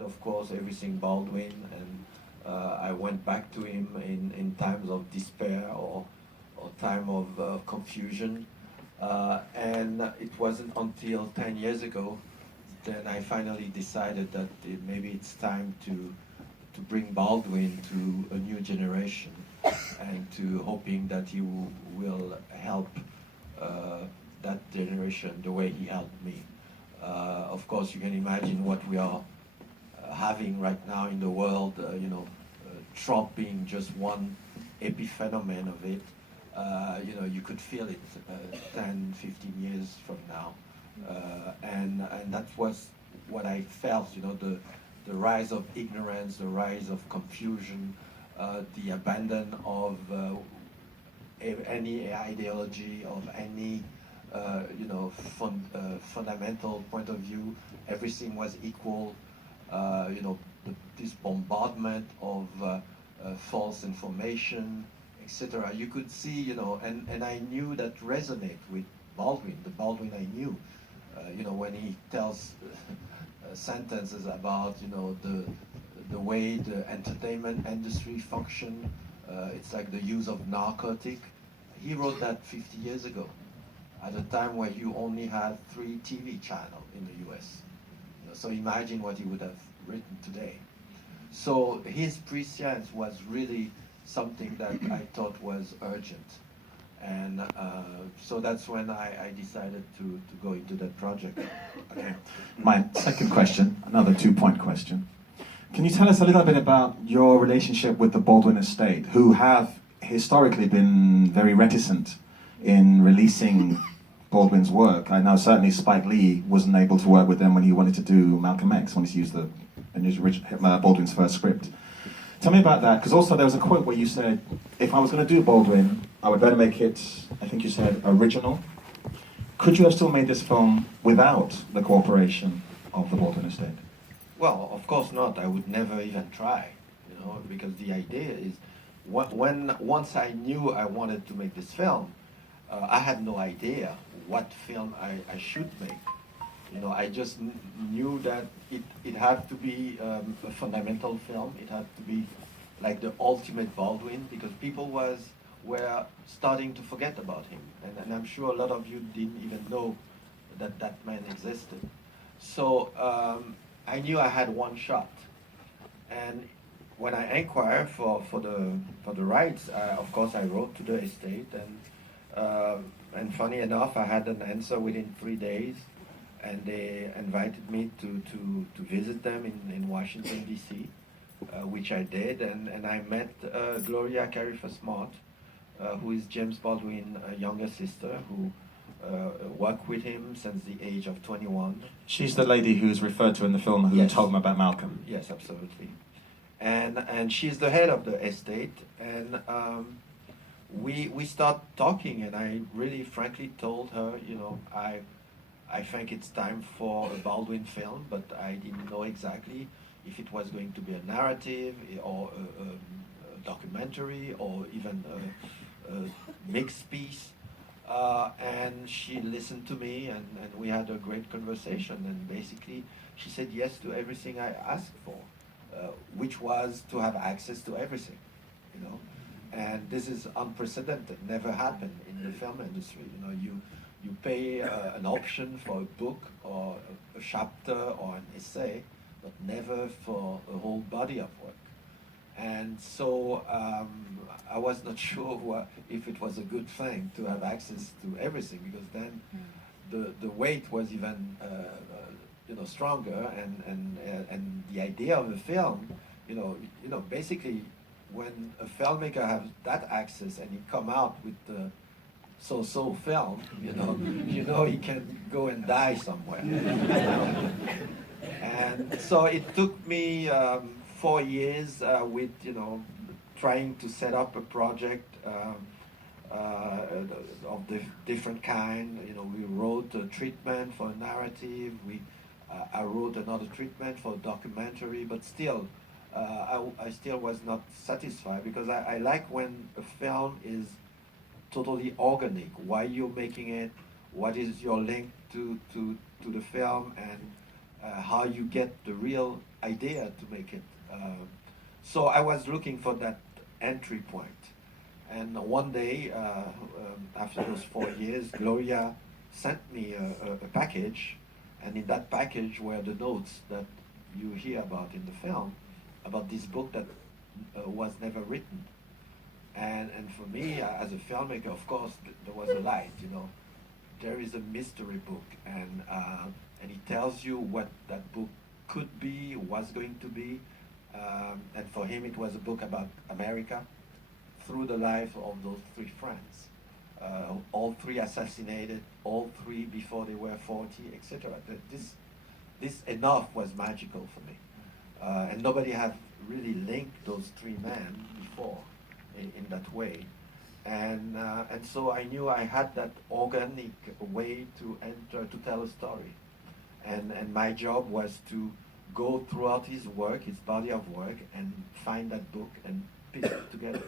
Of course, everything Baldwin, and I went back to him in times of despair or time of confusion. And it wasn't until 10 years ago that I finally decided that maybe it's time to bring Baldwin to a new generation and to hoping that he will help that generation the way he helped me. Of course, you can imagine what we are having right now in the world, Trump being just one epiphenomenon of it. You could feel it 10, 15 years from now. And that was what I felt, the rise of ignorance, the rise of confusion, the abandon of any ideology, of any fundamental point of view. Everything was equal. This bombardment of false information, etc. You could see, and I knew that resonate with Baldwin, the Baldwin I knew. When he tells sentences about, the way the entertainment industry function, it's like the use of narcotic. He wrote that 50 years ago, at a time where you only had 3 TV channels in the US. So imagine what he would have written today. So his prescience was really something that I thought was urgent. And so that's when I decided to go into that project. Okay. My second question, another 2-point question. Can you tell us a little bit about your relationship with the Baldwin estate, who have historically been very reticent in releasing Baldwin's work? I know certainly Spike Lee wasn't able to work with them when he wanted to do Malcolm X, wanted to use Baldwin's first script. Tell me about that, because also there was a quote where you said, if I was going to do Baldwin, I would better make it, I think you said, original. Could you have still made this film without the cooperation of the Baldwin estate? Well, of course not. I would never even try, because the idea is, once I knew I wanted to make this film, I had no idea what film I should make. I just knew that it had to be a fundamental film. It had to be like the ultimate Baldwin, because people were starting to forget about him. And I'm sure a lot of you didn't even know that that man existed. So I knew I had one shot. And when I inquired for the rights, of course I wrote to the estate, and funny enough, I had an answer within 3 days, and they invited me to visit them in Washington, D.C., which I did, and I met Gloria Carifa-Smart, who is James Baldwin's younger sister, who worked with him since the age of 21. She's the lady who's referred to in the film who Yes. told him about Malcolm. Yes, absolutely. And she's the head of the estate, and we start talking, and I really frankly told her, I think it's time for a Baldwin film, but I didn't know exactly if it was going to be a narrative or a documentary or even a mixed piece. And she listened to me, and we had a great conversation, and basically she said yes to everything I asked for, which was to have access to everything, And this is unprecedented, never happened in the film industry. You pay an option for a book or a chapter or an essay, but never for a whole body of work. And so I was not sure if it was a good thing to have access to everything, because then the weight was even stronger, and the idea of the film, basically when a filmmaker has that access and he come out with the so-so film, he can go and die somewhere. And so it took me 4 years with, trying to set up a project of different kind. We wrote a treatment for a narrative. I wrote another treatment for a documentary, but still, I still was not satisfied, because I like when a film is totally organic. Why you're making it, what is your link to the film, and how you get the real idea to make it. So I was looking for that entry point. And one day, after those 4 years, Gloria sent me a package, and in that package were the notes that you hear about in the film, about this book that was never written. And for me, as a filmmaker, of course, there was a light, you know. There is a mystery book, and it tells you what that book could be, was going to be. And for him, it was a book about America through the life of those three friends. All three assassinated, all three before they were 40, etc. This enough was magical for me. And nobody had really linked those three men before in that way. And so I knew I had that organic way to enter, to tell a story. And my job was to go throughout his work, his body of work, and find that book and piece it together.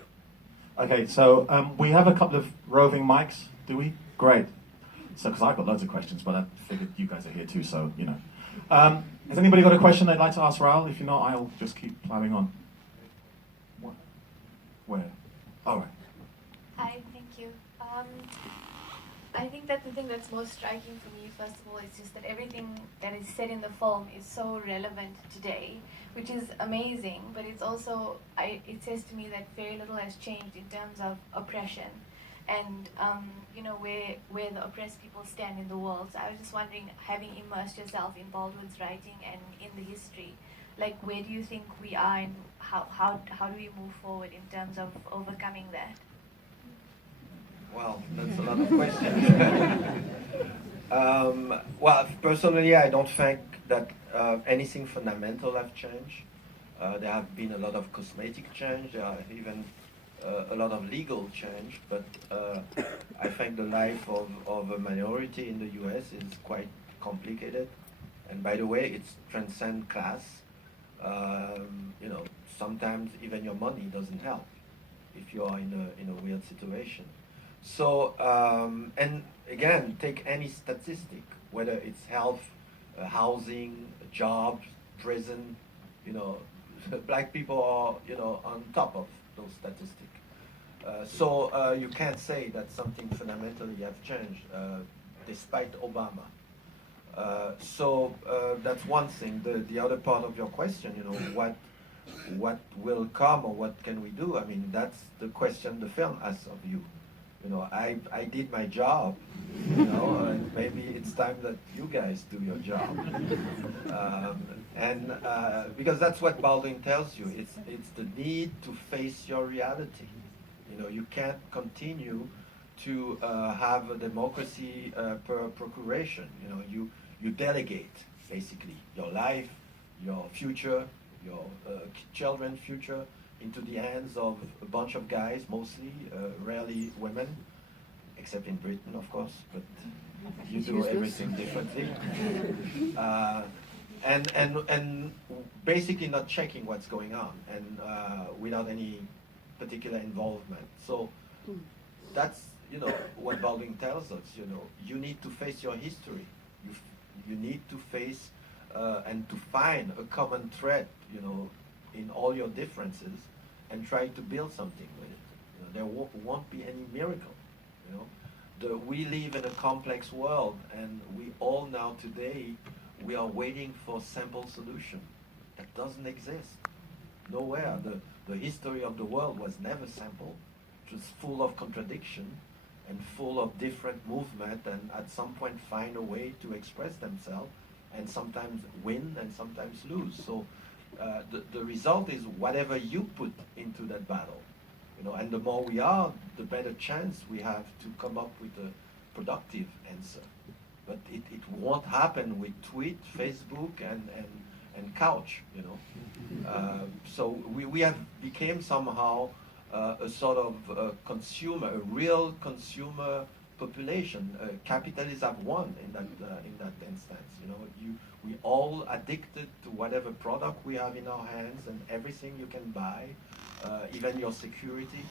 Okay, so we have a couple of roving mics, do we? Great. So, because I've got loads of questions, but I figured you guys are here too, so, you know. Has anybody got a question they'd like to ask Raoul? If you're not, I'll just keep plowing on. What? Where? All right. Hi, thank you. I think that the thing that's most striking for me, first of all, is just that everything that is said in the film is so relevant today, which is amazing, but it's also, it says to me that very little has changed in terms of oppression and, you know, where the oppressed people stand in the world. So I was just wondering, having immersed yourself in Baldwin's writing and in the history, like, where do you think we are and how do we move forward in terms of overcoming that? Well, that's a lot of questions. Well, personally, I don't think that anything fundamental have changed. There have been a lot of cosmetic change. There are even a lot of legal change. But I think the life of a minority in the U.S. is quite complicated. And by the way, it's transcend class. You know, sometimes even your money doesn't help if you are in a weird situation. So, and again, take any statistic, whether it's health, housing, jobs, prison, you know, black people are, you know, on top of those statistics. So you can't say that something fundamentally have changed, despite Obama. So that's one thing. The other part of your question, you know, what will come or what can we do? I mean, that's the question the film asks of you. You know, I did my job, you know, and maybe it's time that you guys do your job. Because that's what Baldwin tells you. It's the need to face your reality. You know, you can't continue to have a democracy per procuration. You know, you delegate, basically, your life, your future, your children's future, into the hands of a bunch of guys, mostly, rarely women, except in Britain, of course, but you do everything differently. And basically not checking what's going on, and without any particular involvement. So that's, you know, what Baldwin tells us, you know, you need to face your history. You need to face and to find a common thread, you know, in all your differences, and try to build something with it. You know, there won't be any miracle. You know, we live in a complex world, and we all now today we are waiting for simple solution that doesn't exist nowhere. The history of the world was never simple. It was full of contradiction and full of different movement, and at some point find a way to express themselves, and sometimes win and sometimes lose. So. The result is whatever you put into that battle, you know, and the more we are, the better chance we have to come up with a productive answer. But it won't happen with tweet, Facebook, and couch, you know. So we have become somehow a sort of consumer, a real consumer population. Capitalists have won in that instance. You know, we all addicted to whatever product we have in our hands, and everything you can buy, even your security.